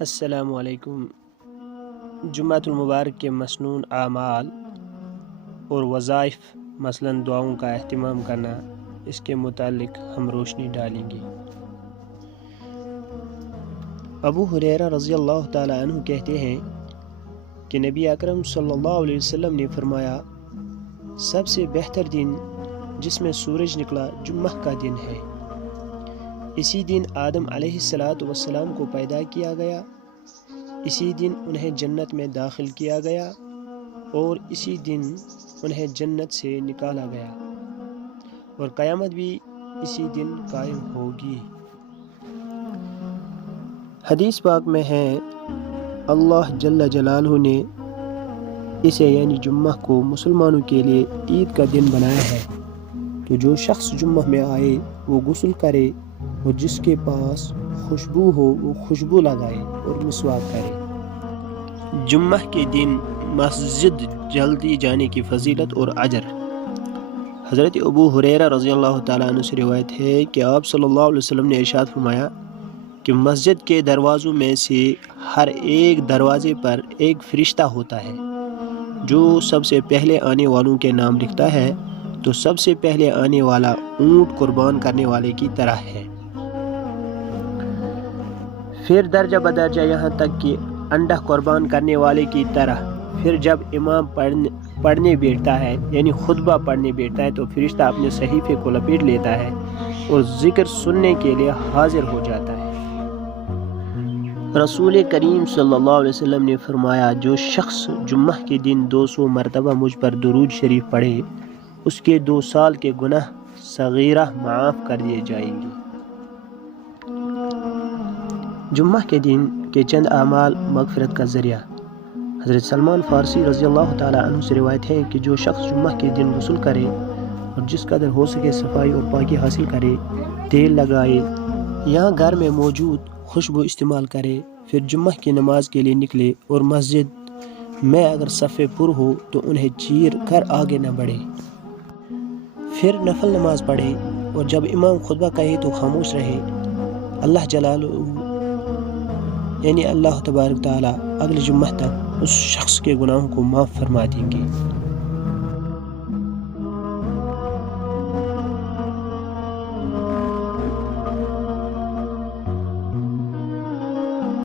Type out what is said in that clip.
السلام علیکم۔ جمعۃ المبارک کے مسنون اعمال اور وظائف مثلاً دعاؤں کا اہتمام کرنا، اس کے متعلق ہم روشنی ڈالیں گے۔ ابو ہریرہ رضی اللہ تعالی عنہ کہتے ہیں کہ نبی اکرم صلی اللہ علیہ وسلم نے فرمایا، سب سے بہتر دن جس میں سورج نکلا جمعہ کا دن ہے۔ اسی دن آدم علیہ السلام کو پیدا کیا گیا، اسی دن انہیں جنت میں داخل کیا گیا اور اسی دن انہیں جنت سے نکالا گیا، اور قیامت بھی اسی دن قائم ہوگی۔ حدیث پاک میں ہے، اللہ جل جلالہ نے اسے یعنی جمعہ کو مسلمانوں کے لیے عید کا دن بنایا ہے، تو جو شخص جمعہ میں آئے وہ غسل کرے اور جس کے پاس خوشبو ہو وہ خوشبو لگائے اور مسواک کرے۔ جمعہ کے دن مسجد جلدی جانے کی فضیلت اور اجر۔ حضرت ابو ہریرہ رضی اللہ تعالیٰ عنہ سے روایت ہے کہ آپ صلی اللہ علیہ وسلم نے ارشاد فرمایا کہ مسجد کے دروازوں میں سے ہر ایک دروازے پر ایک فرشتہ ہوتا ہے جو سب سے پہلے آنے والوں کے نام لکھتا ہے، تو سب سے پہلے آنے والا اونٹ قربان کرنے والے کی طرح ہے، پھر درجہ بدرجہ یہاں تک کہ انڈا قربان کرنے والے کی طرح۔ پھر جب امام پڑھنے بیٹھتا ہے یعنی خطبہ پڑھنے بیٹھتا ہے تو فرشتہ اپنے صحیفے کو لپیٹ لیتا ہے اور ذکر سننے کے لیے حاضر ہو جاتا ہے۔ رسول کریم صلی اللہ علیہ وسلم نے فرمایا، جو شخص جمعہ کے دن 200 مرتبہ مجھ پر درود شریف پڑھے، اس کے 2 سال کے گناہ صغیرہ معاف کر دیے جائیں گے۔ جمعہ کے دن کے چند اعمال مغفرت کا ذریعہ۔ حضرت سلمان فارسی رضی اللہ تعالیٰ عنہ سے روایت ہے کہ جو شخص جمعہ کے دن غسل کرے اور جس قدر ہو سکے صفائی اور پاکی حاصل کرے، تیل لگائے یا گھر میں موجود خوشبو استعمال کرے، پھر جمعہ کی نماز کے لیے نکلے اور مسجد میں اگر صف پر ہو تو انہیں چیر کر آگے نہ بڑھے، پھر نفل نماز پڑھے اور جب امام خطبہ کہے تو خاموش رہے، اللہ جلالہ یعنی اللہ تبارک تعالیٰ اگلے جمعہ تک اس شخص کے گناہوں کو معاف فرما دیں گے۔